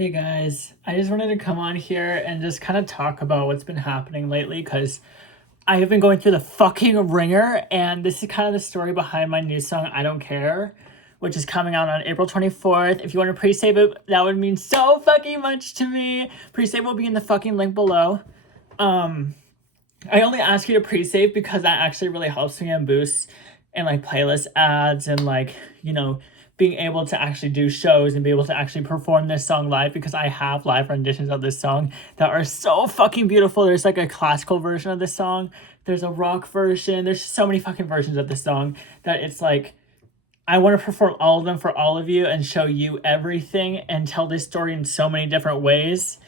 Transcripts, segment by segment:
Hey guys, I just wanted to come on here and just kind of talk about what's been happening lately because I have been going through the fucking ringer, and this is kind of the story behind my new song, I Don't Care, which is coming out on April 24th. If you want to pre-save it, that would mean so fucking much to me. Pre-save will be in the fucking link below. I only ask you to pre-save because that actually really helps me and boosts and like playlist ads and like, being able to actually do shows and be able to actually perform this song live, because I have live renditions of this song that are so fucking beautiful. There's like a classical version of this song. There's a rock version. There's so many fucking versions of this song that it's like, I want to perform all of them for all of you and show you everything and tell this story in so many different ways.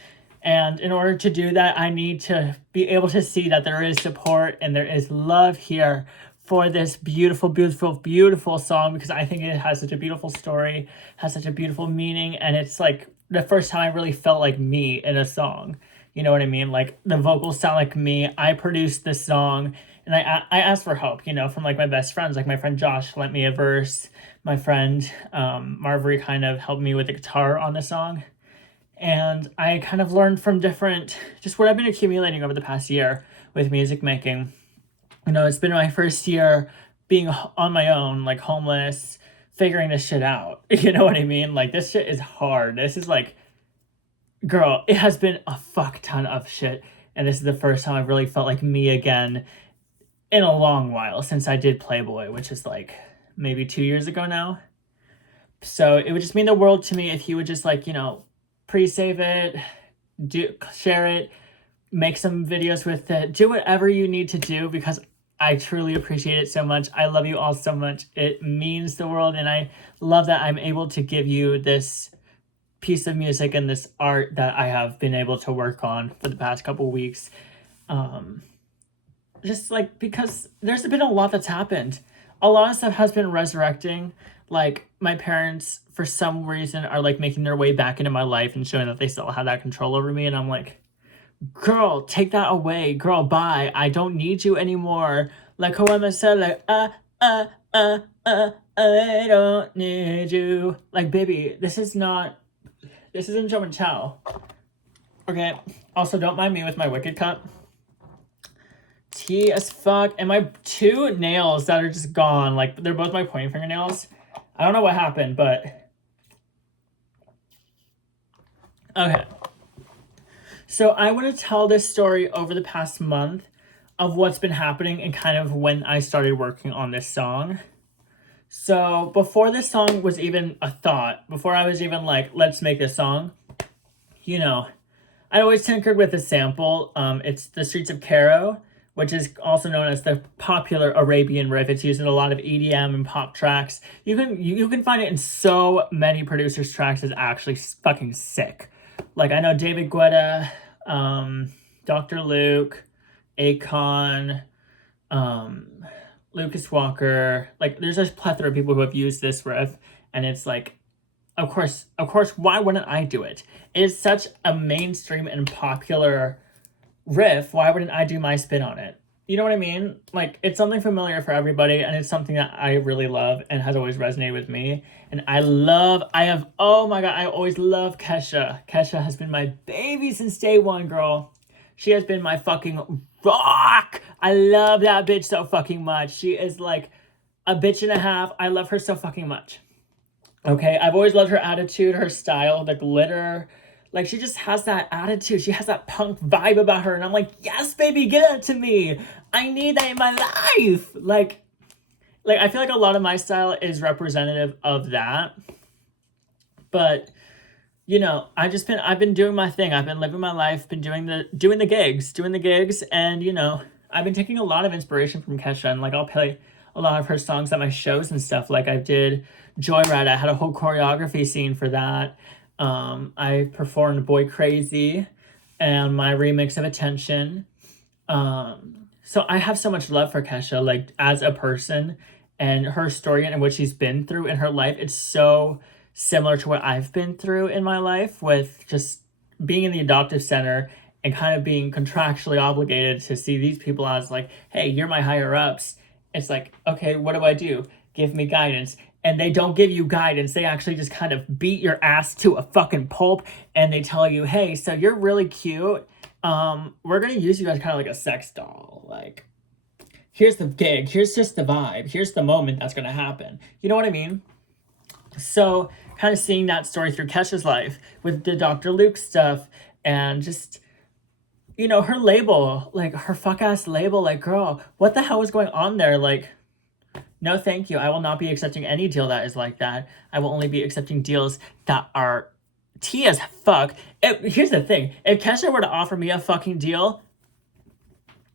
And in order to do that, I need to be able to see that there is support and there is love here for this beautiful, beautiful, beautiful song, because I think it has such a beautiful story, has such a beautiful meaning, and it's like the first time I really felt like me in a song. You know what I mean? Like the vocals sound like me. I produced this song, and I asked for help, from like my best friends. Like my friend Josh lent me a verse. My friend Marjorie kind of helped me with the guitar on the song. And I kind of learned from just what I've been accumulating over the past year with music making. It's been my first year being on my own, like homeless, figuring this shit out. You know what I mean? Like, this shit is hard. This is like, girl, it has been a fuck ton of shit. And this is the first time I've really felt like me again in a long while, since I did Playboy, which is like maybe 2 years ago now. So it would just mean the world to me if you would just like, pre-save it, share it, make some videos with it, do whatever you need to do, because I truly appreciate it so much. I love you all so much. It means the world, and I love that I'm able to give you this piece of music and this art that I have been able to work on for the past couple weeks. Just like, because there's been a lot that's happened. A lot of stuff has been resurrecting. Like, my parents, for some reason, are like making their way back into my life and showing that they still have that control over me. And I'm like, girl, take that away. Girl, bye. I don't need you anymore. Like Hoema said, like, I don't need you. Like, baby, this isn't Joe and Chow. Okay. Also, don't mind me with my Wicked cup. Tea as fuck. And my two nails that are just gone. Like, they're both my pointing fingernails. I don't know what happened, but... Okay. So I want to tell this story over the past month of what's been happening and kind of when I started working on this song. So before this song was even a thought, before I was even like, let's make this song, I always tinkered with a sample. It's The Streets of Cairo, which is also known as the popular Arabian riff. It's used in a lot of EDM and pop tracks. You can find it in so many producers' tracks. It's actually fucking sick. Like, I know David Guetta, Dr. Luke, Akon, Lucas Walker. Like, there's a plethora of people who have used this riff, and it's like, of course, why wouldn't I do it? It is such a mainstream and popular riff. Why wouldn't I do my spin on it? You know what I mean? Like, it's something familiar for everybody, and it's something that I really love and has always resonated with me. And oh my god, I always love Kesha. Kesha has been my baby since day one, girl. She has been my fucking rock. I love that bitch so fucking much. She is like a bitch and a half. I love her so fucking much. Okay, I've always loved her attitude, her style, the glitter. Like, she just has that attitude. She has that punk vibe about her. And I'm like, yes, baby, give that to me. I need that in my life. Like, I feel like a lot of my style is representative of that. But, I've been doing my thing. I've been living my life, been doing the gigs. And, I've been taking a lot of inspiration from Kesha. And, like, I'll play a lot of her songs at my shows and stuff. Like, I did Joyride. I had a whole choreography scene for that. I performed Boy Crazy and my remix of Attention. So I have so much love for Kesha, like, as a person, and her story and what she's been through in her life. It's so similar to what I've been through in my life, with just being in the adoptive center and kind of being contractually obligated to see these people as like, hey, you're my higher ups. It's like, okay, what do? Give me guidance. and they don't give you guidance. They actually just kind of beat your ass to a fucking pulp, and they tell you, hey, so you're really cute. We're gonna use you as kind of like a sex doll. Like, here's the gig, here's just the vibe, here's the moment that's gonna happen. You know what I mean? So kind of seeing that story through Kesha's life with the Dr. Luke stuff, and just, you know, her label, like her fuck ass label, like, girl, what the hell was going on there? Like, no, thank you. I will not be accepting any deal that is like that. I will only be accepting deals that are tea as fuck. Here's the thing. If Kesha were to offer me a fucking deal,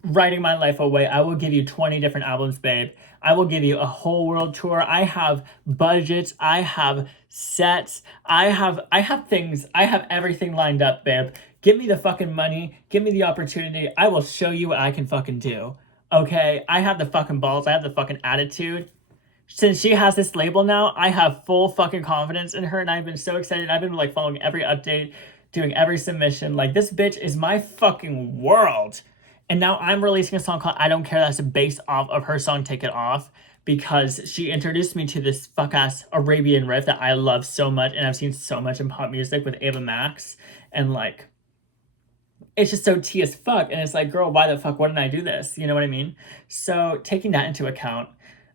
writing my life away, I will give you 20 different albums, babe. I will give you a whole world tour. I have budgets. I have sets. I have things. I have everything lined up, babe. Give me the fucking money. Give me the opportunity. I will show you what I can fucking do. Okay, I have the fucking balls. I have the fucking attitude. Since she has this label now, I have full fucking confidence in her, and I've been so excited. I've been like following every update, doing every submission. Like, this bitch is my fucking world. And now I'm releasing a song called I Don't Care that's based off of her song Take It Off, because she introduced me to this fuck-ass Arabian riff that I love so much, and I've seen so much in pop music with Ava Max, and like, it's just so tea as fuck. And it's like, girl, why the fuck wouldn't I do this? You know what I mean? So taking that into account,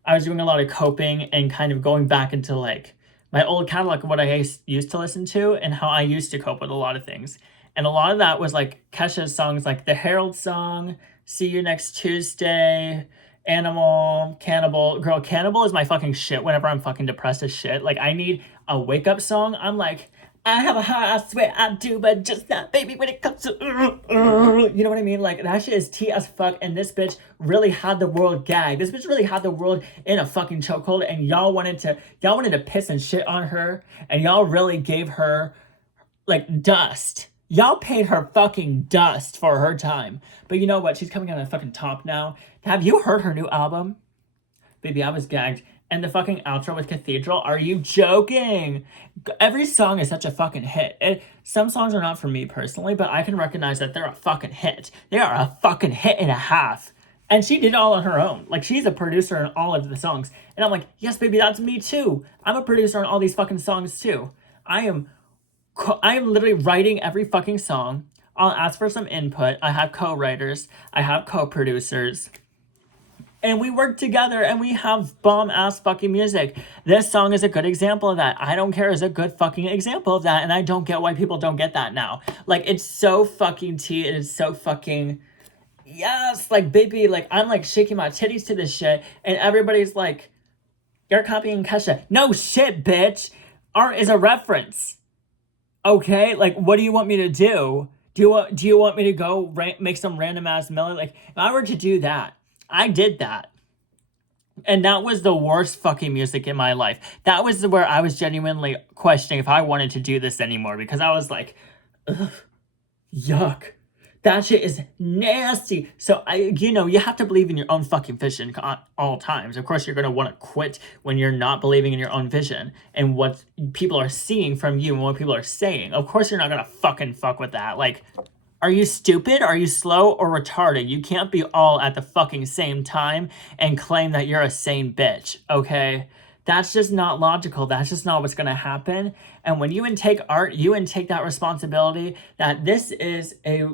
I was doing a lot of coping and kind of going back into like my old catalog of what I used to listen to and how I used to cope with a lot of things. And a lot of that was like Kesha's songs, like the Herald song, See You Next Tuesday, Animal, Cannibal. Girl, Cannibal is my fucking shit whenever I'm fucking depressed as shit. Like, I need a wake up song. I'm like, I have a heart, I swear I do, but just not, baby, when it comes to, you know what I mean? Like, that shit is tea as fuck, and this bitch really had the world gagged. This bitch really had the world in a fucking chokehold, and y'all wanted to piss and shit on her, and y'all really gave her, like, dust. Y'all paid her fucking dust for her time. But you know what? She's coming out on the fucking top now. Have you heard her new album? Baby, I was gagged. And the fucking outro with Cathedral, are you joking? Every song is such a fucking hit. Some songs are not for me personally, but I can recognize that they're a fucking hit. They are a fucking hit and a half. And she did it all on her own. Like, she's a producer in all of the songs. And I'm like, yes, baby, that's me too. I'm a producer on all these fucking songs too. I am literally writing every fucking song. I'll ask for some input. I have co-writers. I have co-producers. And we work together, and we have bomb-ass fucking music. This song is a good example of that. I Don't Care is a good fucking example of that, and I don't get why people don't get that now. Like, it's so fucking tea, and it's so fucking, yes, like, baby, like, I'm, like, shaking my titties to this shit, and everybody's like, you're copying Kesha. No shit, bitch. Art is a reference. Okay? Like, what do you want me to do? Do you want me to go make some random-ass melody? Like, if I were to do that, I did that. And that was the worst fucking music in my life. That was where I was genuinely questioning if I wanted to do this anymore, because I was like, ugh, yuck. That shit is nasty. So, you have to believe in your own fucking vision at all times. Of course, you're going to want to quit when you're not believing in your own vision and what people are seeing from you and what people are saying. Of course, you're not going to fucking fuck with that. Like, are you stupid? Are you slow or retarded? You can't be all at the fucking same time and claim that you're a sane bitch, okay? That's just not logical. That's just not what's going to happen. And when you intake art, you intake that responsibility that this is a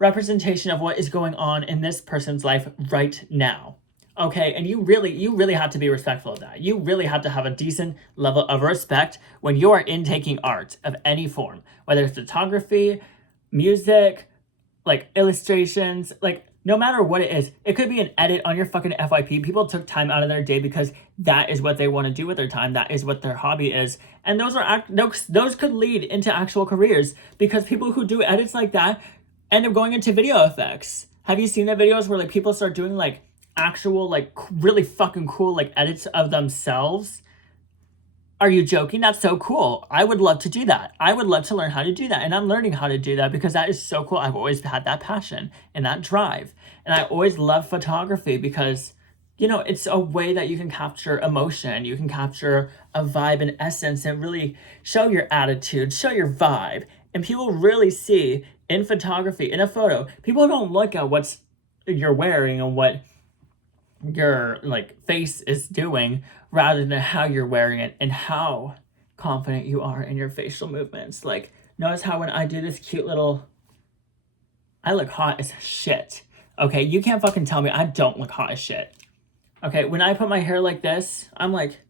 representation of what is going on in this person's life right now. Okay, and you really have to be respectful of that. You really have to have a decent level of respect when you are intaking art of any form, whether it's photography, music, like illustrations, like no matter what it is. It could be an edit on your fucking FYP. People took time out of their day because that is what they want to do with their time. That is what their hobby is. And those could lead into actual careers, because people who do edits like that end up going into video effects. Have you seen the videos where like people start doing like actual like really fucking cool like edits of themselves? Are you joking? That's so cool. I would love to do that. I would love to learn how to do that. And I'm learning how to do that because that is so cool. I've always had that passion and that drive. And I always love photography because, it's a way that you can capture emotion. You can capture a vibe and essence and really show your attitude, show your vibe. And people really see in photography, in a photo, people don't look at what you're wearing and what your like face is doing. rather than how you're wearing it and how confident you are in your facial movements. Like, notice how when I do this cute little, I look hot as shit. Okay, you can't fucking tell me I don't look hot as shit. Okay, when I put my hair like this, I'm like,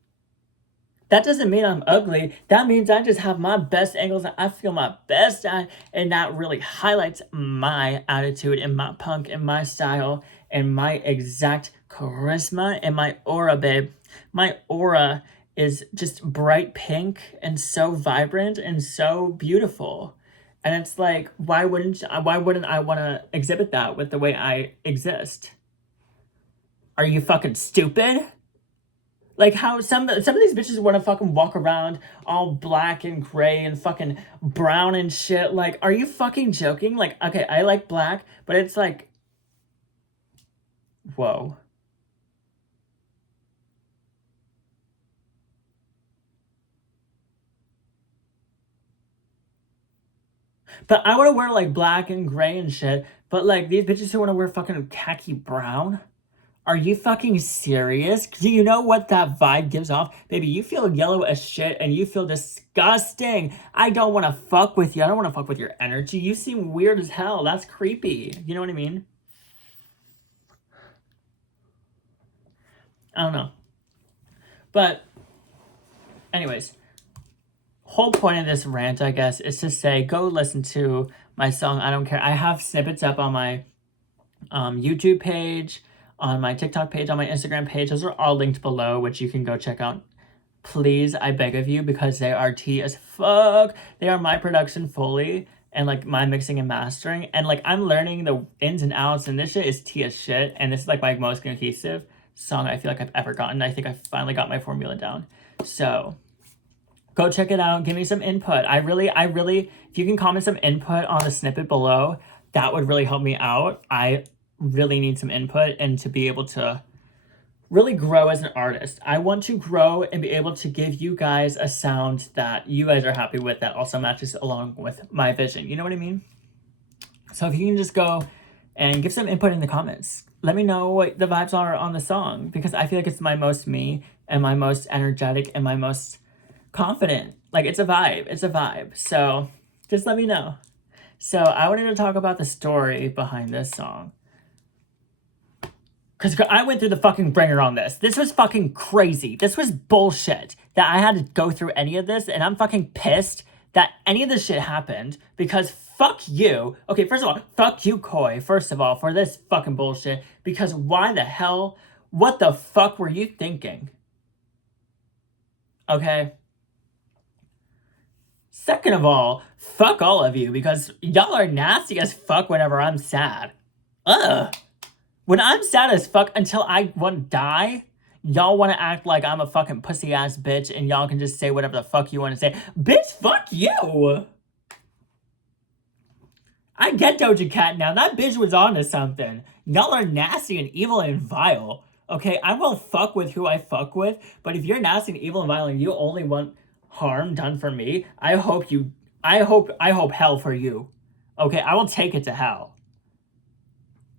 that doesn't mean I'm ugly. That means I just have my best angles. I feel my best at, and that really highlights my attitude and my punk and my style and my exact charisma and my aura, babe. My aura is just bright pink and so vibrant and so beautiful. And it's like, why wouldn't I want to exhibit that with the way I exist? Are you fucking stupid? Like how some of these bitches want to fucking walk around all black and gray and fucking brown and shit. Like, are you fucking joking? Like, okay, I like black, but it's like, whoa. But I want to wear like black and gray and shit. But like these bitches who want to wear fucking khaki brown. Are you fucking serious? Do you know what that vibe gives off? Baby, you feel yellow as shit and you feel disgusting. I don't want to fuck with you. I don't want to fuck with your energy. You seem weird as hell. That's creepy. You know what I mean? I don't know. But anyways, whole point of this rant, I guess, is to say go listen to my song I Don't Care. I have snippets up on my YouTube page, on my TikTok page, on my Instagram page. Those are all linked below, which you can go check out. Please, I beg of you, because they are tea as fuck. They are my production fully and like my mixing and mastering. And like I'm learning the ins and outs, and this shit is tea as shit. And this is like my most cohesive song I feel like I've ever gotten. I think I finally got my formula down. So go check it out. Give me some input. I really, if you can comment some input on the snippet below, that would really help me out. I really need some input and to be able to really grow as an artist. I want to grow and be able to give you guys a sound that you guys are happy with that also matches along with my vision. You know what I mean? So if you can just go and give some input in the comments. Let me know what the vibes are on the song, because I feel like it's my most me and my most energetic and my most confident. Like it's a vibe. It's a vibe. So just let me know. So I wanted to talk about the story behind this song. Because I went through the fucking bringer on this. This was fucking crazy. This was bullshit that I had to go through any of this. And I'm fucking pissed that any of this shit happened. Because fuck you. Okay, first of all, fuck you, Koi. First of all, for this fucking bullshit. Because why the hell? What the fuck were you thinking? Okay. Second of all, fuck all of you. Because y'all are nasty as fuck whenever I'm sad. Ugh. When I'm sad as fuck until I want to die, y'all want to act like I'm a fucking pussy ass bitch and y'all can just say whatever the fuck you want to say. Bitch, fuck you! I get Doja Cat now. That bitch was on to something. Y'all are nasty and evil and vile. Okay, I will fuck with who I fuck with, but if you're nasty and evil and vile and you only want harm done for me, I hope hell for you. Okay, I will take it to hell.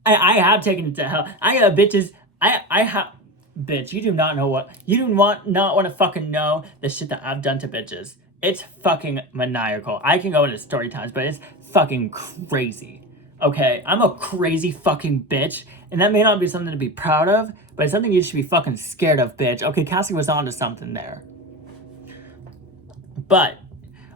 I have taken it to hell. I have bitches. I have, bitch. You do not know what. You do not want to fucking know the shit that I've done to bitches. It's fucking maniacal. I can go into story times, but it's fucking crazy. Okay, I'm a crazy fucking bitch, and that may not be something to be proud of, but it's something you should be fucking scared of, bitch. Okay, Cassie was on to something there. But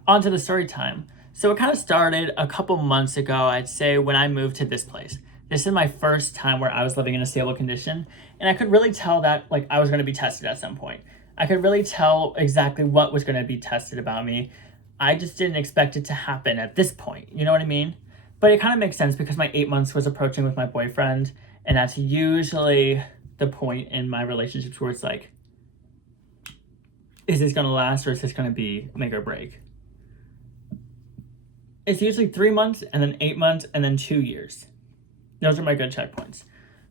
onto the story time. So it kind of started a couple months ago, I'd say, when I moved to this place. This is my first time where I was living in a stable condition, and I could really tell that like I was going to be tested at some point. I could really tell exactly what was going to be tested about me. I just didn't expect it to happen at this point. You know what I mean? But it kind of makes sense because my 8 months was approaching with my boyfriend, and that's usually the point in my relationships where it's like, is this going to last or is this going to be make or break? It's usually 3 months and then 8 months and then 2 years. Those are my good checkpoints.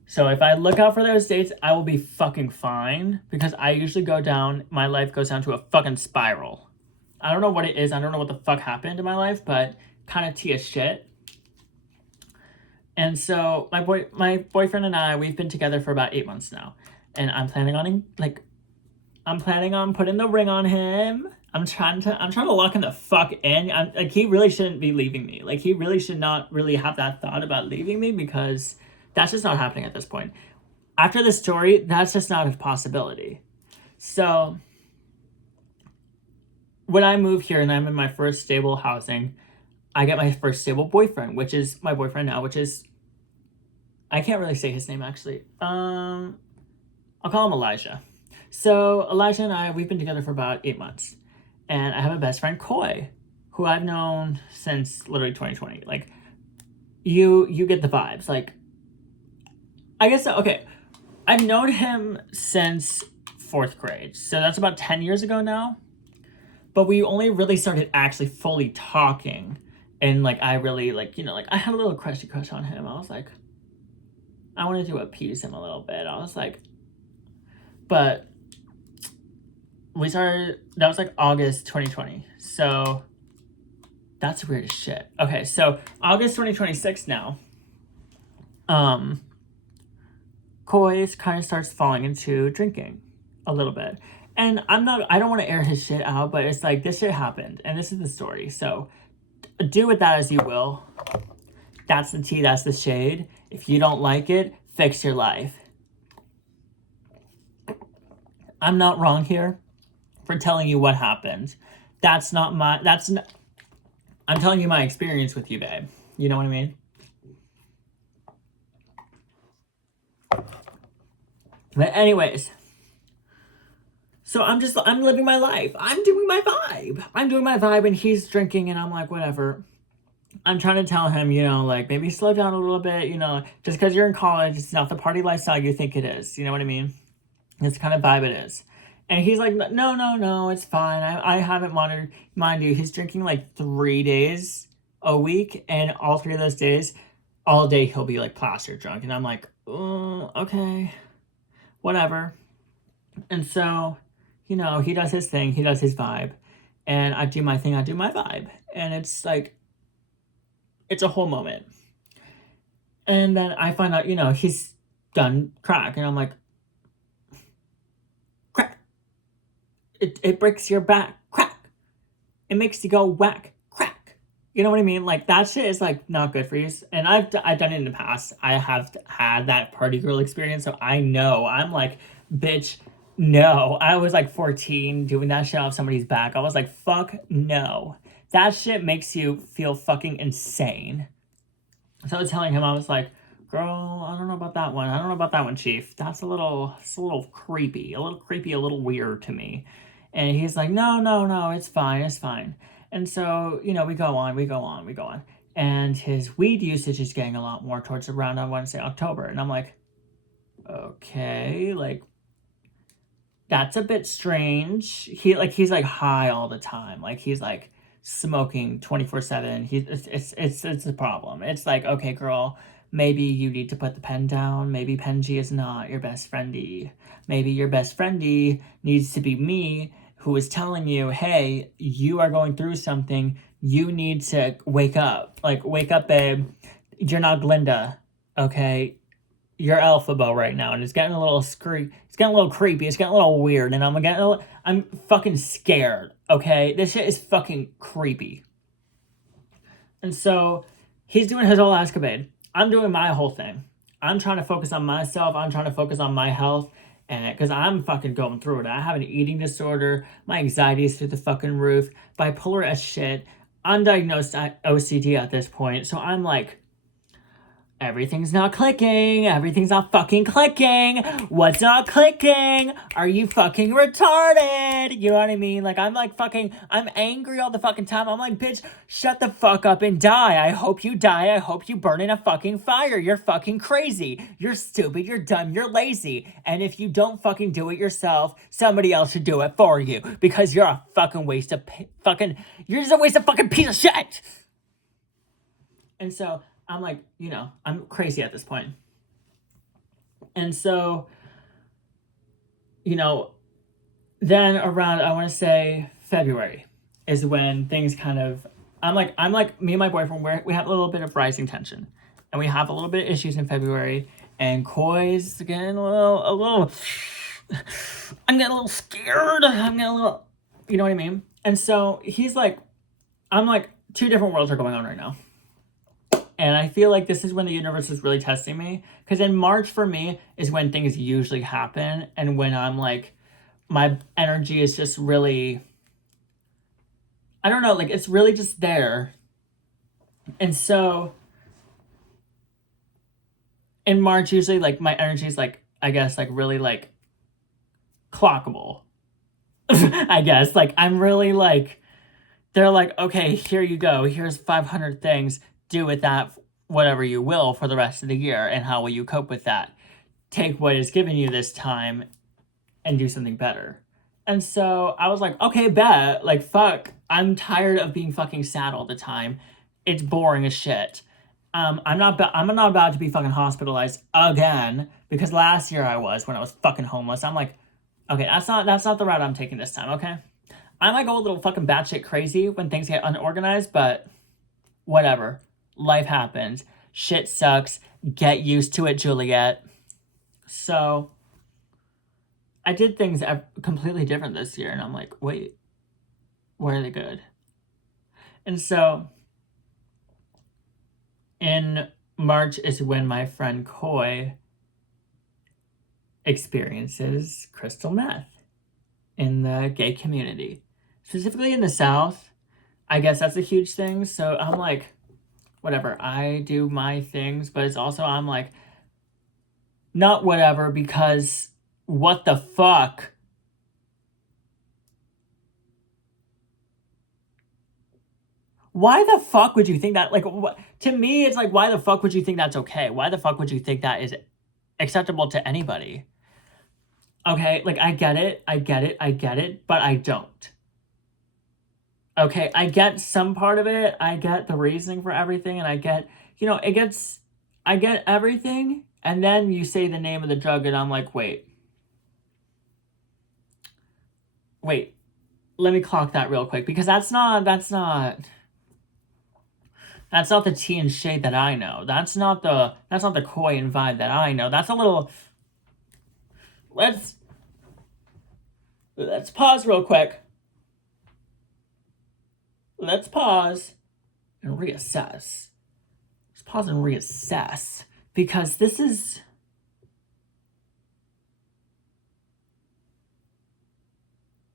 So if I look out for those dates, I will be fucking fine, because I usually go down, my life goes down to a fucking spiral. I don't know what it is. I don't know what the fuck happened in my life, but kind of tea as shit. And so my boyfriend and I, we've been together for about 8 months now. And I'm planning on like I'm planning on putting the ring on him. I'm trying to lock him the fuck in. Like, he really shouldn't be leaving me. Like, he really should not really have that thought about leaving me, because that's just not happening at this point. After this story, that's just not a possibility. So when I move here and I'm in my first stable housing, I get my first stable boyfriend, which is my boyfriend now, which is, I can't really say his name actually. I'll call him Elijah. So Elijah and I, we've been together for about 8 months. And I have a best friend, Coy, who I've known since literally 2020. Like, you get the vibes. Like, I guess, okay, I've known him since 4th grade. So that's about 10 years ago now. But we only really started actually fully talking. And, like, I really, like, you know, like, I had a little crush on him. I was like, I wanted to appease him a little bit. I was like, but we started, that was like August 2020. So that's weird as shit. Okay, so August 2026 now. Coy kind of starts falling into drinking a little bit. And I don't want to air his shit out, but it's like, this shit happened. And this is the story. So do with that as you will. That's the tea, that's the shade. If you don't like it, fix your life. I'm not wrong here for telling you what happened. I'm telling you my experience with you, babe. You know what I mean? But anyways, so I'm living my life. I'm doing my vibe. And he's drinking and I'm like, whatever. I'm trying to tell him, you know, like, maybe slow down a little bit, you know, just because you're in college, it's not the party lifestyle you think it is. You know what I mean? It's the kind of vibe it is. And he's like, no, it's fine. I haven't monitored. Mind you, he's drinking like 3 days a week. And all 3 of those days, all day he'll be like plastered drunk. And I'm like, oh, okay, whatever. And so, you know, he does his thing. He does his vibe. And I do my thing. I do my vibe. And it's like, it's a whole moment. And then I find out, you know, he's done crack. And I'm like, crack. It breaks your back. Crack. It makes you go whack. Crack. You know what I mean? Like, that shit is like not good for you. And I've done it in the past. I have had that party girl experience. So I know. I'm like, bitch, no. I was like 14 doing that shit off somebody's back. I was like, fuck no. That shit makes you feel fucking insane. So I was telling him, I was like, girl, I don't know about that one. I don't know about that one, Chief. It's a little creepy. A little weird to me. And he's like, no, it's fine. And so, you know, we go on. And his weed usage is getting a lot more towards around, I want to say, October. And I'm like, okay, like, that's a bit strange. He's like high all the time. Like, he's like smoking 24/7. It's a problem. It's like, okay, girl, maybe you need to put the pen down. Maybe Penji is not your best friendy. Maybe your best friendy needs to be me, who is telling you, hey, you are going through something. You need to wake up. Like, wake up, babe. You're not Glinda, okay? You're Alphabo right now, and it's getting a little creepy. It's getting a little weird, and I'm fucking scared, okay? This shit is fucking creepy. And so he's doing his whole escapade. I'm doing my whole thing. I'm trying to focus on myself. I'm trying to focus on my health, and because I'm fucking going through it. I have an eating disorder. My anxiety is through the fucking roof. Bipolar as shit. Undiagnosed OCD at this point. So I'm like, everything's not clicking. Everything's not fucking clicking. What's not clicking? Are you fucking retarded? You know what I mean? Like, I'm angry all the fucking time. I'm like, bitch, shut the fuck up and die. I hope you die. I hope you burn in a fucking fire. You're fucking crazy. You're stupid. You're dumb. You're lazy. And if you don't fucking do it yourself, somebody else should do it for you. Because you're a fucking waste of you're just a waste of fucking piece of shit. And so I'm like, you know, I'm crazy at this point. And so, you know, then around, I want to say February is when things kind of, I'm like, me and my boyfriend, we have a little bit of rising tension. And we have a little bit of issues in February. And Coy's getting a little I'm getting a little scared. I'm getting a little, you know what I mean? And so he's like, I'm like, two different worlds are going on right now. And I feel like this is when the universe is really testing me. Because in March for me is when things usually happen. And when I'm like, my energy is just really, I don't know, like it's really just there. And so in March, usually like my energy is like, I guess like really like clockable. I guess like I'm really like, they're like, okay, here you go. Here's 500 things. Do with that whatever you will for the rest of the year. And how will you cope with that? Take what is given you this time and do something better. And so I was like, okay, bet. Like, fuck. I'm tired of being fucking sad all the time. It's boring as shit. I'm not about to be fucking hospitalized again, because last year I was, when I was fucking homeless. I'm like, okay, that's not the route I'm taking this time, okay? I might go a little fucking batshit crazy when things get unorganized, but whatever. Life happens. Shit sucks. Get used to it, Juliet. So I did things completely different this year, and I'm like, wait, why are they good? And so in March is when my friend Coy experiences crystal meth in the gay community, specifically in the South. I guess that's a huge thing. So I'm like, whatever, I do my things, but it's also, I'm like, not whatever, because what the fuck? Why the fuck would you think that, like, to me, it's like, why the fuck would you think that's okay? Why the fuck would you think that is acceptable to anybody? Okay, like, I get it, but I don't. Okay, I get some part of it, I get the reasoning for everything, and I get, I get everything, and then you say the name of the drug, and I'm like, wait, let me clock that real quick, because that's not the tea and shade that I know. That's not the Coy and vibe that I know. That's a little, let's pause real quick. Let's pause and reassess. Let's pause and reassess, because this is,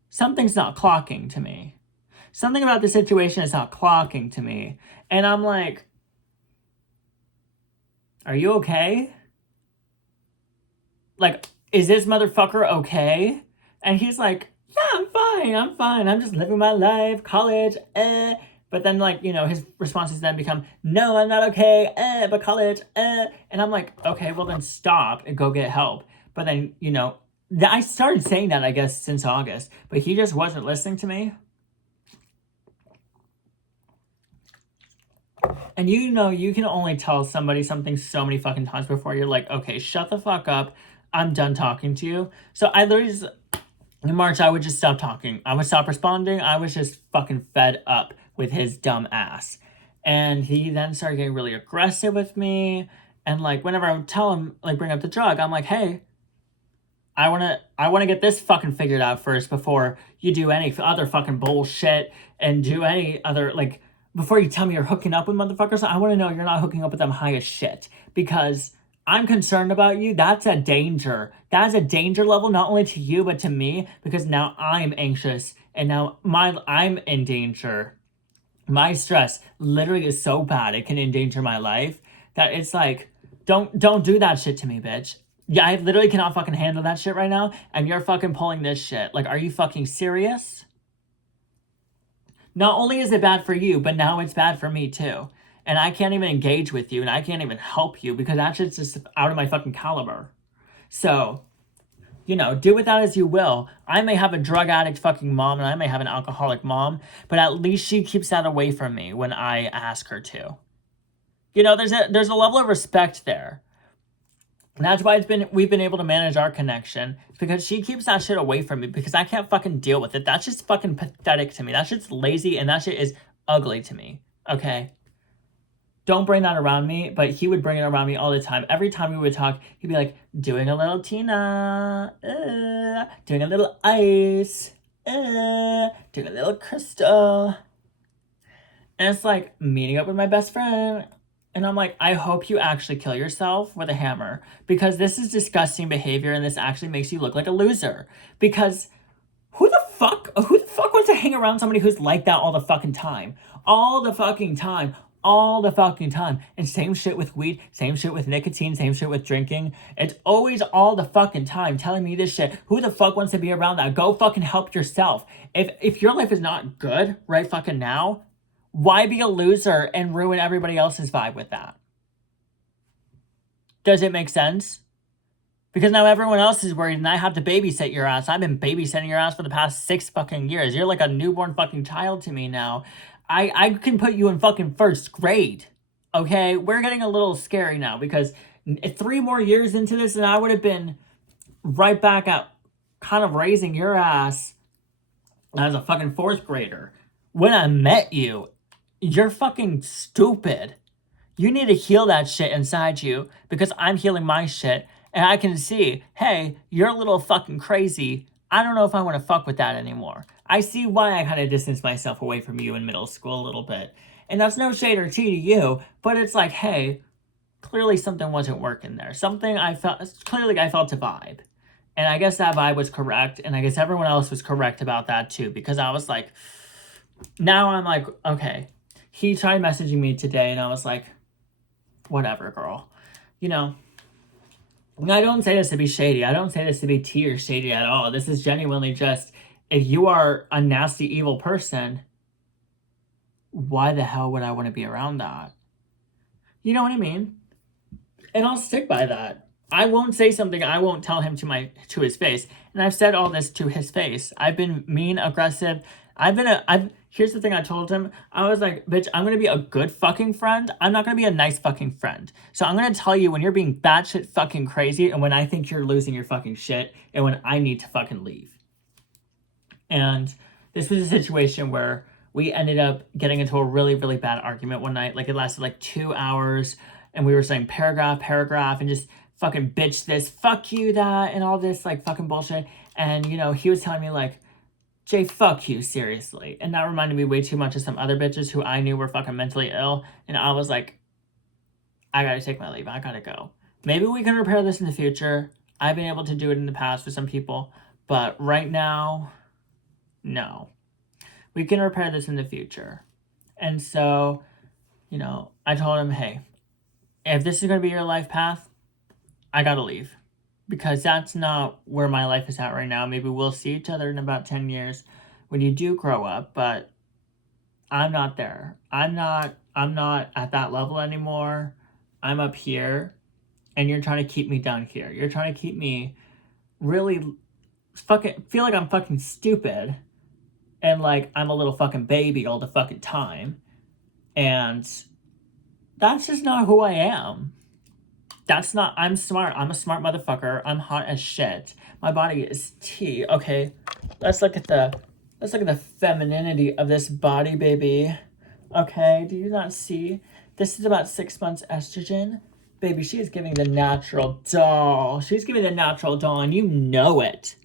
something's not clocking to me. Something about the situation is not clocking to me. And I'm like, are you okay? Like, is this motherfucker okay? And he's like, yeah, I'm fine. I'm just living my life, college, But then, like, his responses then become, no, I'm not okay, but college, And I'm like, okay, well then stop and go get help. But then, I started saying that, I guess, since August, but he just wasn't listening to me. And you can only tell somebody something so many fucking times before you're like, okay, shut the fuck up. I'm done talking to you. So I literally just, in March, I would just stop talking. I would stop responding. I was just fucking fed up with his dumb ass. And he then started getting really aggressive with me. And like, whenever I would tell him, like, bring up the drug, I'm like, hey, I wanna get this fucking figured out first before you do any other fucking bullshit and do any other, like, before you tell me you're hooking up with motherfuckers. I want to know you're not hooking up with them high as shit, because I'm concerned about you. That's a danger. That is a danger level, not only to you, but to me, because now I'm anxious and now I'm in danger. My stress literally is so bad it can endanger my life, that it's like, don't do that shit to me, bitch. Yeah, I literally cannot fucking handle that shit right now, and you're fucking pulling this shit. Like, are you fucking serious? Not only is it bad for you, but now it's bad for me too. And I can't even engage with you, and I can't even help you, because that shit's just out of my fucking caliber. So, do with that as you will. I may have a drug addict fucking mom, and I may have an alcoholic mom, but at least she keeps that away from me when I ask her to. There's a level of respect there. And that's why we've been able to manage our connection. It's because she keeps that shit away from me, because I can't fucking deal with it. That's just fucking pathetic to me. That shit's lazy, and that shit is ugly to me. Okay? don't bring that around me, but he would bring it around me all the time. Every time we would talk, he'd be like, doing a little Tina, doing a little ice, doing a little crystal. And it's like meeting up with my best friend. And I'm like, I hope you actually kill yourself with a hammer, because this is disgusting behavior and this actually makes you look like a loser. Because who the fuck wants to hang around somebody who's like that all the fucking time? All the fucking time. All the fucking time. And same shit with weed, same shit with nicotine, same shit with drinking. It's always all the fucking time telling me this shit. Who the fuck wants to be around that? Go fucking help yourself. If your life is not good right fucking now, why be a loser and ruin everybody else's vibe with that? Does it make sense? Because now everyone else is worried and I have to babysit your ass. I've been babysitting your ass for the past 6 fucking years. You're like a newborn fucking child to me now. I can put you in fucking 1st grade. Okay? We're getting a little scary now because 3 more years into this and I would have been right back at kind of raising your ass as a fucking 4th grader. When I met you, you're fucking stupid. You need to heal that shit inside you because I'm healing my shit. And I can see, hey, you're a little fucking crazy. I don't know if I want to fuck with that anymore. I see why I kind of distanced myself away from you in middle school a little bit. And that's no shade or tea to you, but it's like, hey, clearly something wasn't working there. Clearly I felt a vibe. And I guess that vibe was correct. And I guess everyone else was correct about that too. Because I was like, now I'm like, okay. He tried messaging me today and I was like, whatever, girl. You know, I don't say this to be shady. I don't say this to be tea or shady at all. This is genuinely just, if you are a nasty, evil person, why the hell would I want to be around that? You know what I mean? And I'll stick by that. I won't say something I won't tell him to his face. And I've said all this to his face. I've been mean, aggressive. Here's the thing I told him. I was like, bitch, I'm going to be a good fucking friend. I'm not going to be a nice fucking friend. So I'm going to tell you when you're being batshit fucking crazy and when I think you're losing your fucking shit and when I need to fucking leave. And this was a situation where we ended up getting into a really, really bad argument one night. Like, it lasted like 2 hours and we were saying paragraph and just fucking bitch this, fuck you that, and all this like fucking bullshit. And, you know, he was telling me like, Jay, fuck you, seriously. And that reminded me way too much of some other bitches who I knew were fucking mentally ill. And I was like, I gotta take my leave. I gotta go. Maybe we can repair this in the future. I've been able to do it in the past with some people. But right now, no. We can repair this in the future. And so, you know, I told him, hey, if this is gonna be your life path, I gotta leave. Because that's not where my life is at right now. Maybe we'll see each other in about 10 years when you do grow up, but I'm not there. I'm not at that level anymore. I'm up here, and you're trying to keep me down here. You're trying to keep me really fucking feel like I'm fucking stupid and like I'm a little fucking baby all the fucking time. And that's just not who I am. I'm smart. I'm a smart motherfucker. I'm hot as shit. My body is tea. Okay, let's look at the femininity of this body, baby. Okay, do you not see? This is about 6 months estrogen. Baby, she is giving the natural doll. She's giving the natural doll, and you know it.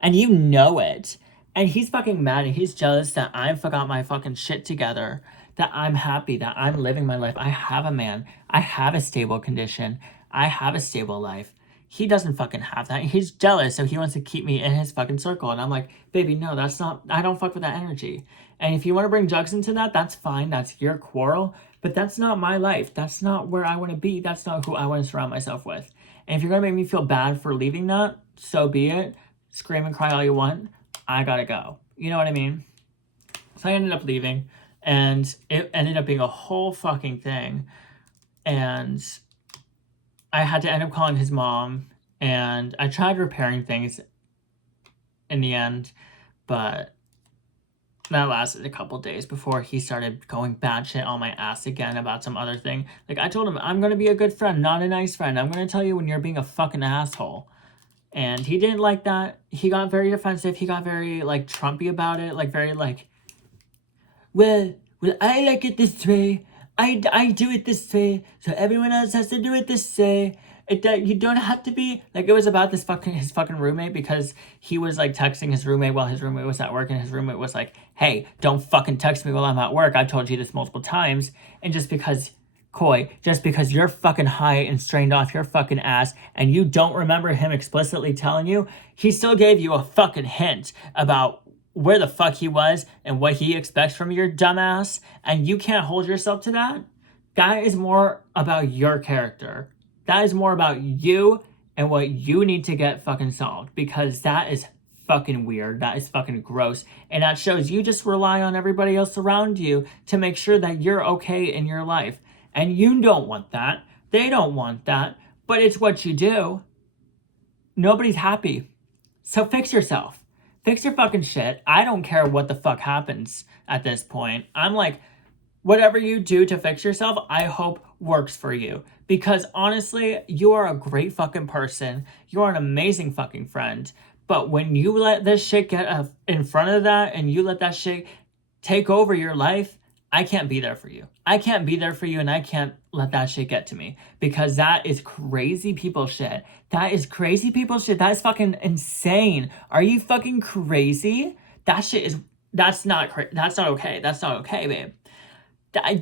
And you know it. And he's fucking mad, and he's jealous that I forgot my fucking shit together. That I'm happy, that I'm living my life. I have a man. I have a stable condition. I have a stable life. He doesn't fucking have that. He's jealous, so he wants to keep me in his fucking circle. And I'm like, baby, no, that's not, I don't fuck with that energy. And if you want to bring Jugs into that, that's fine. That's your quarrel. But that's not my life. That's not where I want to be. That's not who I want to surround myself with. And if you're going to make me feel bad for leaving that, so be it. Scream and cry all you want. I gotta go. You know what I mean? So I ended up leaving. And it ended up being a whole fucking thing. And I had to end up calling his mom, and I tried repairing things in the end, but that lasted a couple days before he started going batshit on my ass again about some other thing. Like, I told him, I'm going to be a good friend, not a nice friend. I'm going to tell you when you're being a fucking asshole. And he didn't like that. He got very defensive. He got very, like, Trumpy about it. Like, very, like, well, I like it this way. I do it this way, so everyone else has to do it this way. You don't have to be like, it was about his fucking roommate, because he was like texting his roommate while his roommate was at work, and his roommate was like, hey, don't fucking text me while I'm at work. I've told you this multiple times. And just because you're fucking high and strained off your fucking ass and you don't remember him explicitly telling you, he still gave you a fucking hint about where the fuck he was and what he expects from your dumbass, and you can't hold yourself to that. That is more about your character. That is more about you and what you need to get fucking solved, because that is fucking weird. That is fucking gross. And that shows you just rely on everybody else around you to make sure that you're okay in your life. And you don't want that. They don't want that. But it's what you do. Nobody's happy. So fix yourself. Fix your fucking shit. I don't care what the fuck happens at this point. I'm like, whatever you do to fix yourself, I hope works for you. Because honestly, you are a great fucking person. You are an amazing fucking friend. But when you let this shit get in front of that, and you let that shit take over your life, I can't be there for you. I can't be there for you, and I can't let that shit get to me, because that is crazy people shit. That is crazy people shit. That is fucking insane. Are you fucking crazy? That's not okay. That's not okay, babe.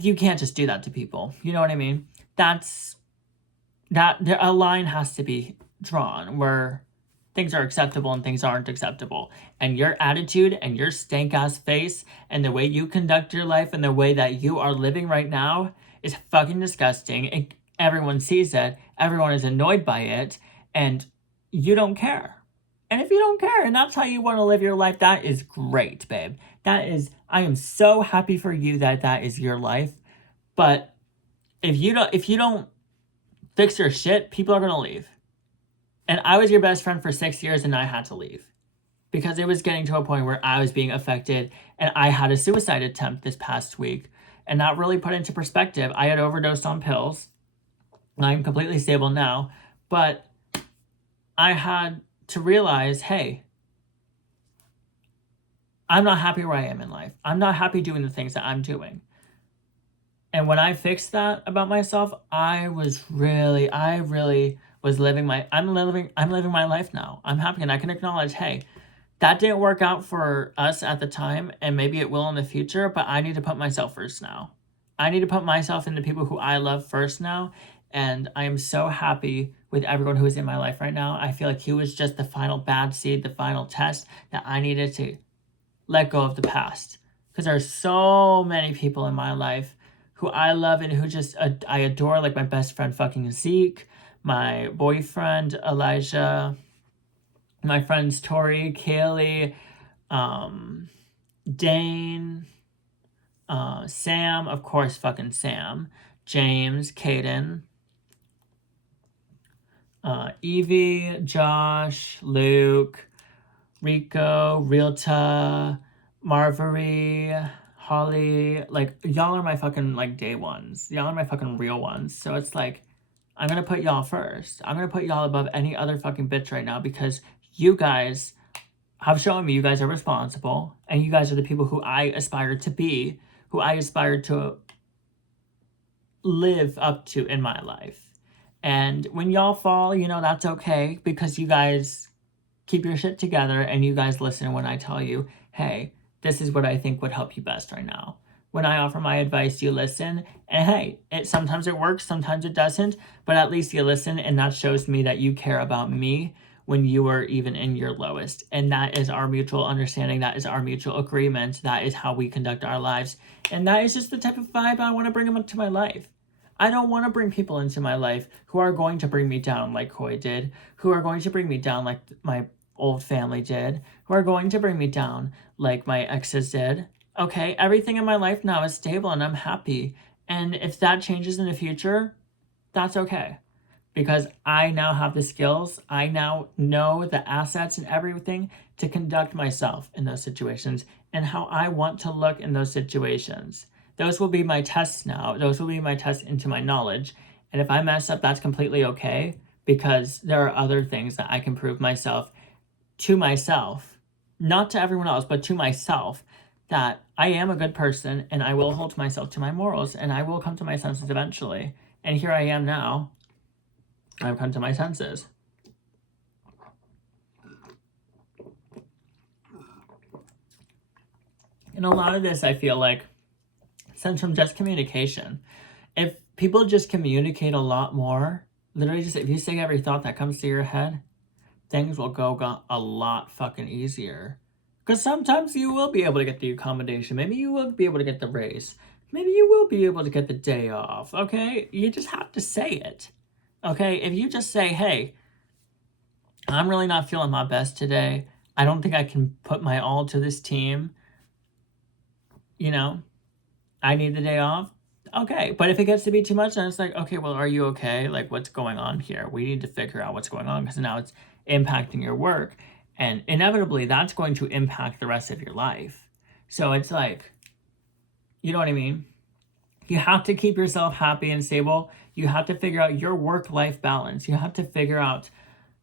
You can't just do that to people. You know what I mean? A line has to be drawn where things are acceptable and things aren't acceptable. And your attitude and your stank ass face and the way you conduct your life and the way that you are living right now is fucking disgusting. And everyone sees it. Everyone is annoyed by it. And you don't care. And if you don't care and that's how you want to live your life, that is great, babe. I am so happy for you that is your life. But if you don't fix your shit, people are going to leave. And I was your best friend for 6 years, and I had to leave because it was getting to a point where I was being affected, and I had a suicide attempt this past week. And that really put into perspective. I had overdosed on pills. I'm completely stable now, but I had to realize, hey, I'm not happy where I am in life. I'm not happy doing the things that I'm doing. And when I fixed that about myself, I really was living I'm living my life now. I'm happy, and I can acknowledge, hey, that didn't work out for us at the time, and maybe it will in the future, but I need to put myself first now. I need to put myself and the people who I love first now, and I am so happy with everyone who is in my life right now. I feel like he was just the final bad seed, the final test that I needed to let go of the past. Because there are so many people in my life who I love and who just I adore, like my best friend fucking Zeke, my boyfriend Elijah, my friends Tori, Kaylee, Dane, Sam, of course, fucking Sam, James, Caden, Evie, Josh, Luke, Rico, Realta, Marvery, Holly. Like, y'all are my fucking, like, day ones. Y'all are my fucking real ones. So it's like, I'm gonna put y'all first. I'm gonna put y'all above any other fucking bitch right now, because you guys have shown me you guys are responsible, and you guys are the people who I aspire to be, who I aspire to live up to in my life. And when y'all fall, that's okay, because you guys keep your shit together and you guys listen when I tell you, hey, this is what I think would help you best right now. When I offer my advice, you listen, and hey, sometimes it works, sometimes it doesn't, but at least you listen, and that shows me that you care about me when you are even in your lowest. And that is our mutual understanding. That is our mutual agreement. That is how we conduct our lives. And that is just the type of vibe I want to bring into my life. I don't want to bring people into my life who are going to bring me down like Coy did, who are going to bring me down like my old family did, who are going to bring me down like my exes did. Okay, everything in my life now is stable and I'm happy. And if that changes in the future, that's okay. Because I now have the skills, I now know the assets and everything to conduct myself in those situations and how I want to look in those situations. Those will be my tests now. Those will be my tests into my knowledge. And if I mess up, that's completely okay, because there are other things that I can prove myself to myself, not to everyone else, but to myself, that I am a good person and I will hold myself to my morals and I will come to my senses eventually. And here I am now. I've come to my senses. And a lot of this, I feel like, stems from just communication. If people just communicate a lot more, literally just if you say every thought that comes to your head, things will go a lot fucking easier. Because sometimes you will be able to get the accommodation. Maybe you will be able to get the raise. Maybe you will be able to get the day off, okay? You just have to say it, okay? If you just say, hey, I'm really not feeling my best today. I don't think I can put my all to this team. You know, I need the day off. Okay, but if it gets to be too much, then it's like, okay, well, are you okay? Like, what's going on here? We need to figure out what's going on because now it's impacting your work. And inevitably, that's going to impact the rest of your life. So it's like, you know what I mean? You have to keep yourself happy and stable. You have to figure out your work-life balance. You have to figure out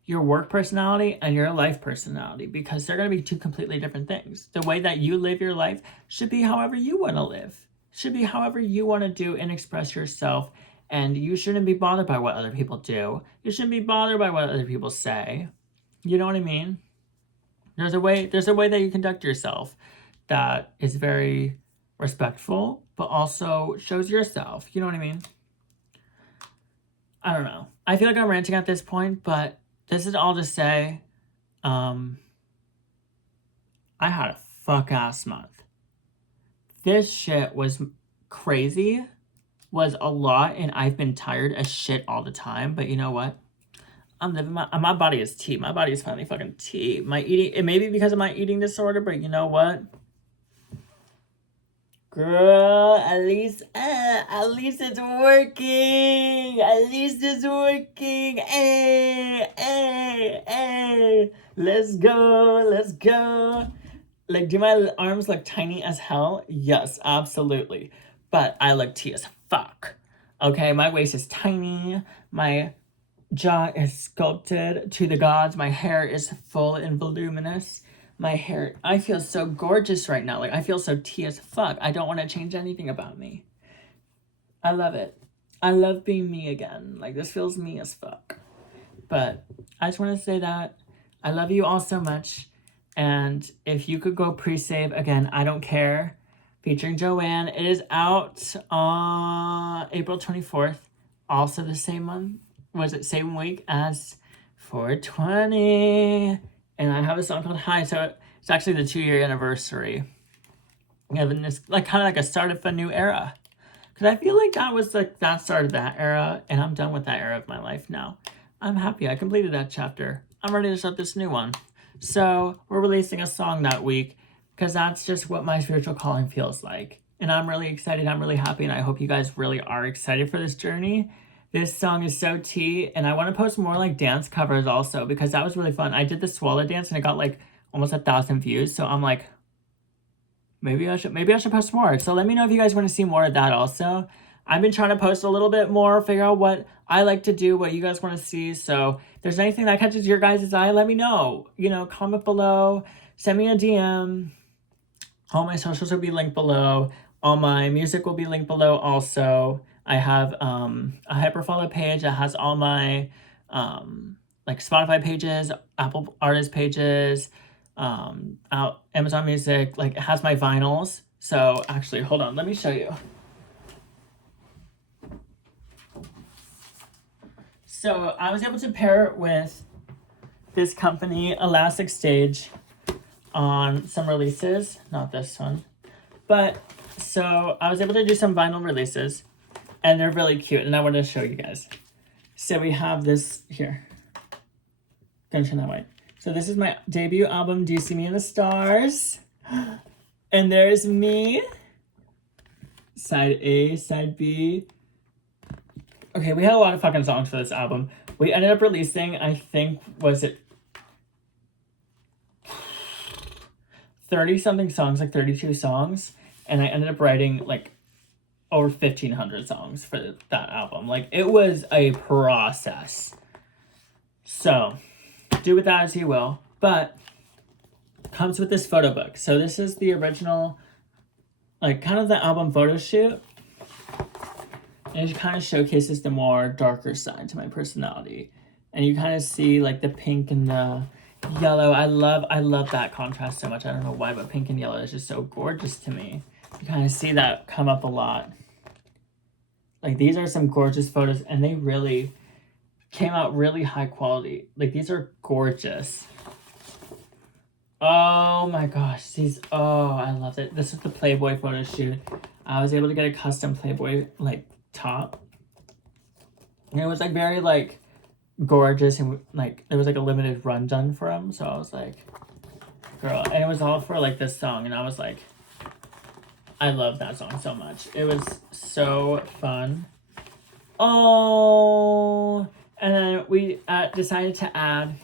your work personality and your life personality because they're going to be two completely different things. The way that you live your life should be however you want to live. Should be however you want to do and express yourself. And you shouldn't be bothered by what other people do. You shouldn't be bothered by what other people say. You know what I mean? There's a way that you conduct yourself that is very respectful, but also shows yourself. You know what I mean? I don't know. I feel like I'm ranting at this point, but this is all to say, I had a fuck-ass month. This shit was crazy, was a lot, and I've been tired as shit all the time, but you know what? I'm living my body is tea. My body is finally fucking tea. It may be because of my eating disorder, but you know what? Girl, at least it's working. At least it's working. Hey. Let's go. Like, do my arms look tiny as hell? Yes, absolutely. But I look tea as fuck. Okay, my waist is tiny. My jaw is sculpted to the gods. My hair is full and voluminous. My hair, I feel so gorgeous right now. Like, I feel so tea as fuck. I don't want to change anything about me. I love it. I love being me again. Like, this feels me as fuck. But I just want to say that I love you all so much. And if you could go pre-save, again, I don't care. Featuring Joanne. It is out on April 24th. Also the same month. Was it same week as 420? And I have a song called High, so it's actually the 2-year anniversary. And it's like kind of like a start of a new era. Because I feel like that was like that started that era, and I'm done with that era of my life now. I'm happy. I completed that chapter. I'm ready to start this new one. So we're releasing a song that week because that's just what my spiritual calling feels like. And I'm really excited. I'm really happy, and I hope you guys really are excited for this journey. This song is so tea, and I want to post more like dance covers also because that was really fun. I did the swallow dance and it got like almost 1,000 views. So I'm like, maybe I should post more. So let me know if you guys want to see more of that also. I've been trying to post a little bit more, figure out what I like to do, what you guys want to see. So if there's anything that catches your guys' eye, let me know. You know, comment below, send me a DM. All my socials will be linked below. All my music will be linked below also. I have a hyperfollow page that has all my like Spotify pages, Apple artist pages, Amazon Music. Like, it has my vinyls. So actually, hold on, let me show you. So I was able to pair it with this company, Elastic Stage, on some releases. Not this one, but so I was able to do some vinyl releases. And they're really cute, and I want to show you guys. So we have this here. Gonna turn that way. So this is my debut album, Do You See Me in the Stars? And there's me. Side A, side B. Okay, we had a lot of fucking songs for this album. We ended up releasing, I think, was it 30-something songs, like 32 songs. And I ended up writing, like, over 1,500 songs for that album. Like, it was a process. So, do with that as you will. But, comes with this photo book. So this is the original like kind of the album photo shoot. And it kind of showcases the more darker side to my personality. And you kind of see like the pink and the yellow. I love that contrast so much. I don't know why, but pink and yellow is just so gorgeous to me. You kind of see that come up a lot. Like these are some gorgeous photos, and they really came out really high quality. Like these are gorgeous. Oh my gosh, these, oh, I loved it. This is the Playboy photo shoot. I was able to get a custom Playboy like top. And it was like very like gorgeous, and like there was like a limited run done for them. So I was like, girl, and it was all for like this song, and I was like, I love that song so much. It was so fun. Oh, and then we decided to add,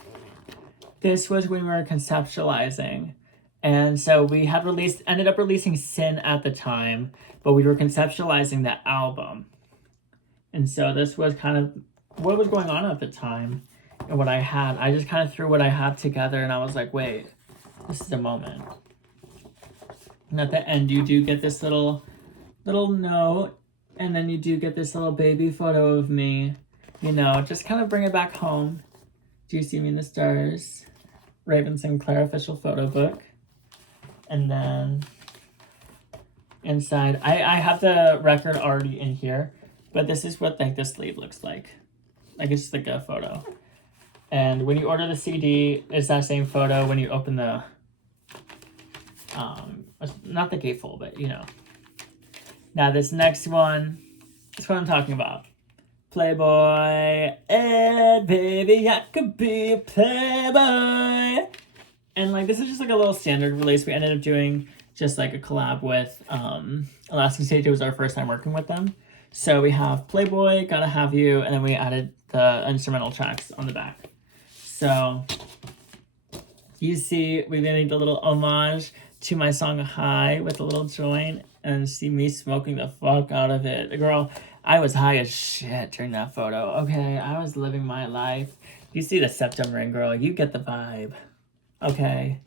this was when we were conceptualizing. And so we had ended up releasing Sin at the time, but we were conceptualizing that album. And so this was kind of what was going on at the time and what I had. I just kind of threw what I had together, and I was like, wait, this is the moment. And at the end, you do get this little note, and then you do get this little baby photo of me, you know, just kind of bring it back home. Do you see me in the stars? Raven Sinclair official photo book. And then inside, I have the record already in here, but this is what like the sleeve looks like. Like it's just like a photo. And when you order the CD, it's that same photo. When you open the, not the gatefold, but you know. Now this next one, that's what I'm talking about. Playboy, baby, I could be a playboy. And like this is just like a little standard release. We ended up doing just like a collab with Alaskan Stage. It was our first time working with them. So we have Playboy, Gotta Have You, and then we added the instrumental tracks on the back. So you see we made a little homage to my song High with a little joint, and see me smoking the fuck out of it. Girl, I was high as shit during that photo. Okay, I was living my life. You see the septum ring, girl. You get the vibe. Okay,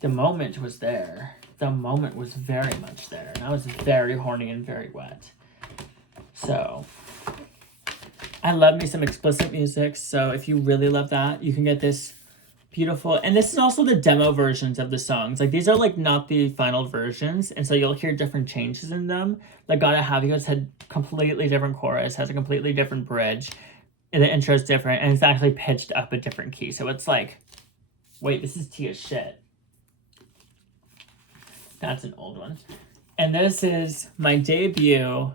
the moment was there. The moment was very much there. And I was very horny and very wet. So, I love me some explicit music. So if you really love that, you can get this beautiful. And this is also the demo versions of the songs. Like these are like not the final versions. And so you'll hear different changes in them. Like Gotta Have You has had completely different chorus, has a completely different bridge. And the intro is different. And it's actually pitched up a different key. So it's like, wait, this is Tia's shit. That's an old one. And this is my debut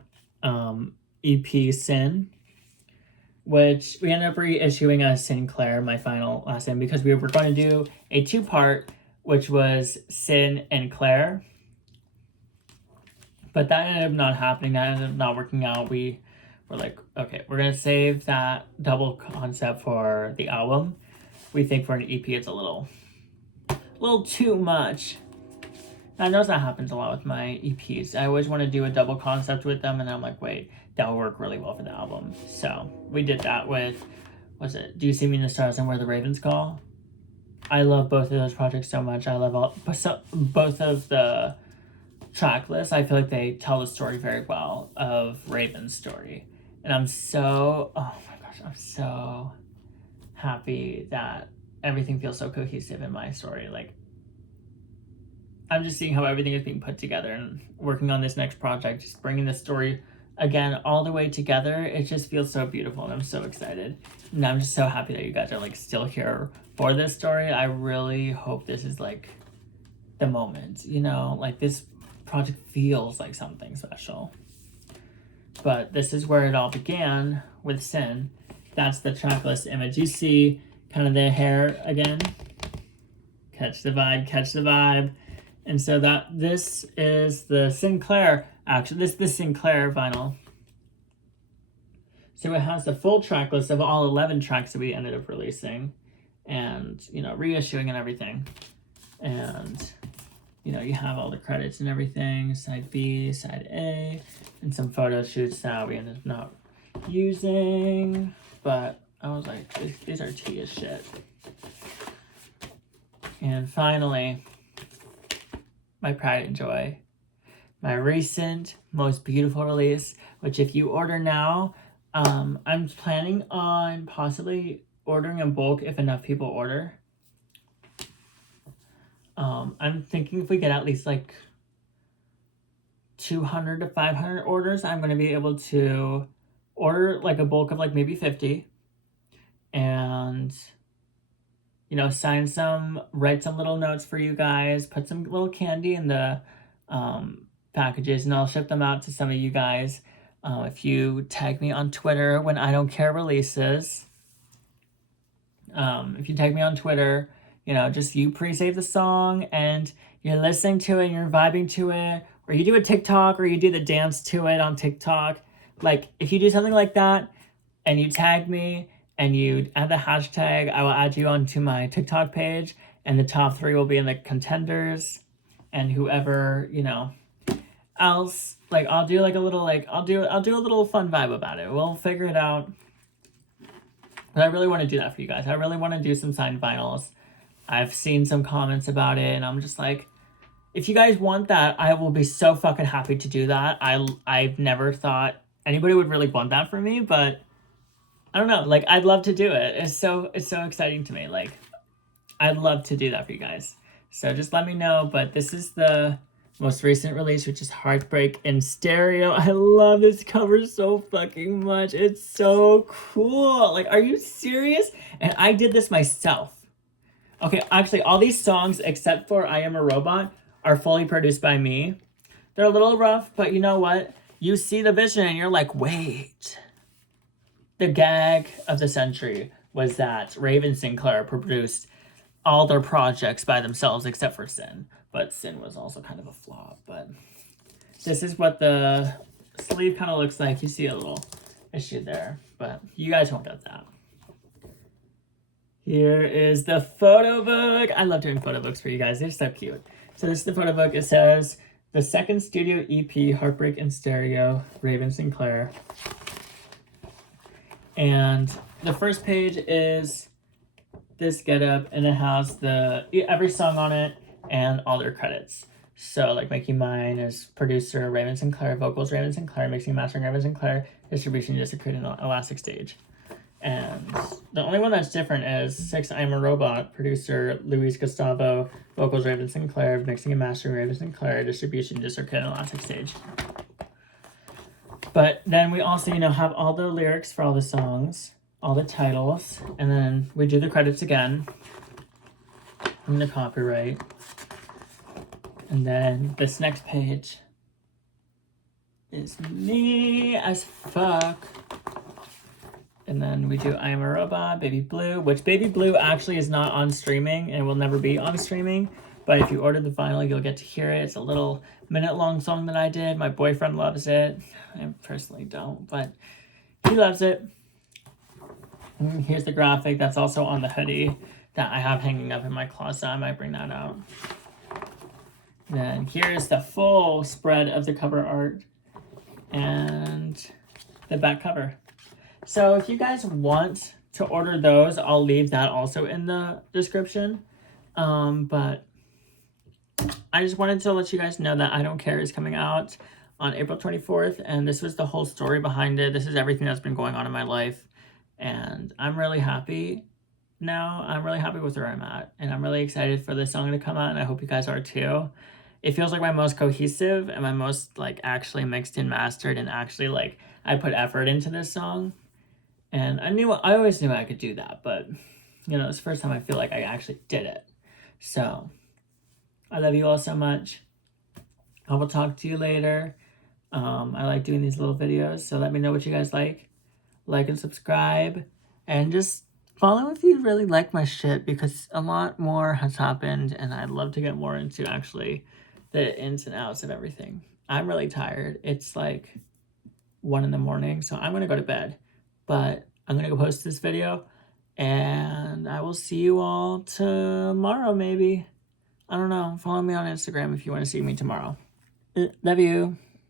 EP, Sin, which we ended up reissuing as Sinclair, my final last name, because we were going to do a two-part, which was Sin and Claire. But that ended up not happening. That ended up not working out. We were like, okay, we're going to save that double concept for the album. We think for an EP it's a little too much. I know that happens a lot with my EPs. I always want to do a double concept with them, and I'm like, wait, that will work really well for the album. So we did that with, what's it? Do You See Me in the Stars and Where the Ravens Call? I love both of those projects so much. I love both of the track lists. I feel like they tell the story very well of Raven's story. And I'm so, oh my gosh, I'm so happy that everything feels so cohesive in my story. Like, I'm just seeing how everything is being put together and working on this next project, just bringing the story again all the way together. It just feels so beautiful, and I'm so excited. And I'm just so happy that you guys are like still here for this story. I really hope this is like the moment, you know, like this project feels like something special. But this is where it all began with Sin. That's the tracklist image. You see kind of the hair again. Catch the vibe, catch the vibe. And so this is the Sinclair, actually, this is the Sinclair vinyl. So it has the full track list of all 11 tracks that we ended up releasing and, you know, reissuing and everything. And, you know, you have all the credits and everything, side B, side A, and some photo shoots that we ended up not using. But I was like, these are tea as shit. And finally, my pride and joy. my recent, most beautiful release, which if you order now, I'm planning on possibly ordering in bulk if enough people order. I'm thinking if we get at least like 200 to 500 orders, I'm going to be able to order like a bulk of like maybe 50 and, you know, sign some, write some little notes for you guys, put some little candy in the packages, and I'll ship them out to some of you guys. If you tag me on Twitter when I Don't Care releases, if you tag me on Twitter, you know, just you pre-save the song and you're listening to it and you're vibing to it, or you do a TikTok or you do the dance to it on TikTok. Like, if you do something like that and you tag me and you add the hashtag, I will add you onto my TikTok page, and the top 3 will be in the contenders, and whoever, you know, else, like, I'll do like a little, like, I'll do a little fun vibe about it. We'll figure it out. But I really want to do that for you guys. I really want to do some signed vinyls. I've seen some comments about it, and I'm just like, if you guys want that, I will be so fucking happy to do that. I've never thought anybody would really want that from me, but I don't know. Like, I'd love to do it. It's so exciting to me. Like, I'd love to do that for you guys. So just let me know. But this is the most recent release, which is Heartbreak in stereo. I love this cover so fucking much. It's so cool. Like, are you serious? And I did this myself. Okay, actually, all these songs, except for I Am a Robot, are fully produced by me. They're a little rough, but you know what? You see the vision and you're like, wait. The gag of the century was that Raven Sinclair produced all their projects by themselves except for Sin. But Sin was also kind of a flop. But this is what the sleeve kind of looks like. You see a little issue there, but you guys won't get that. Here is the photo book. I love doing photo books for you guys. They're so cute. So this is the photo book. It says, the second studio EP, Heartbreak in Stereo, Raven Sinclair. And the first page is this getup, and it has every song on it and all their credits. So, like, Making Mine is producer Raven Sinclair, vocals Raven Sinclair, mixing and mastering Raven Sinclair, distribution just occurred in Elastic Stage. And the only one that's different is 6 I'm a Robot, producer Luis Gustavo, vocals Raven Sinclair, mixing and mastering Raven Sinclair, distribution just occurred in Elastic Stage. But then we also, you know, have all the lyrics for all the songs, all the titles, and then we do the credits again, and the copyright. And then this next page is me as fuck. And then we do I Am a Robot, Baby Blue, which Baby Blue actually is not on streaming and will never be on streaming. But if you order the vinyl, you'll get to hear it. It's a little minute-long song that I did. My boyfriend loves it. I personally don't, but he loves it. And here's the graphic that's also on the hoodie that I have hanging up in my closet. I might bring that out. Then here's the full spread of the cover art and the back cover. So if you guys want to order those, I'll leave that also in the description. But I just wanted to let you guys know that I Don't Care is coming out on April 24th, and this was the whole story behind it. This is everything that's been going on in my life, and I'm really happy now. I'm really happy with where I'm at, and I'm really excited for this song to come out, and I hope you guys are too. It feels like my most cohesive and my most, like, actually mixed and mastered, and actually, like, I put effort into this song. And I always knew I could do that, but, you know, it's the first time I feel like I actually did it. So, I love you all so much. I will talk to you later. I like doing these little videos, so let me know what you guys like. Like and subscribe, and just follow if you really like my shit, because a lot more has happened, and I'd love to get more into actually the ins and outs of everything. I'm really tired. It's like 1 in the morning, so I'm gonna go to bed. But I'm gonna go post this video, and I will see you all tomorrow, maybe. I don't know. Follow me on Instagram if you want to see me tomorrow. Love you.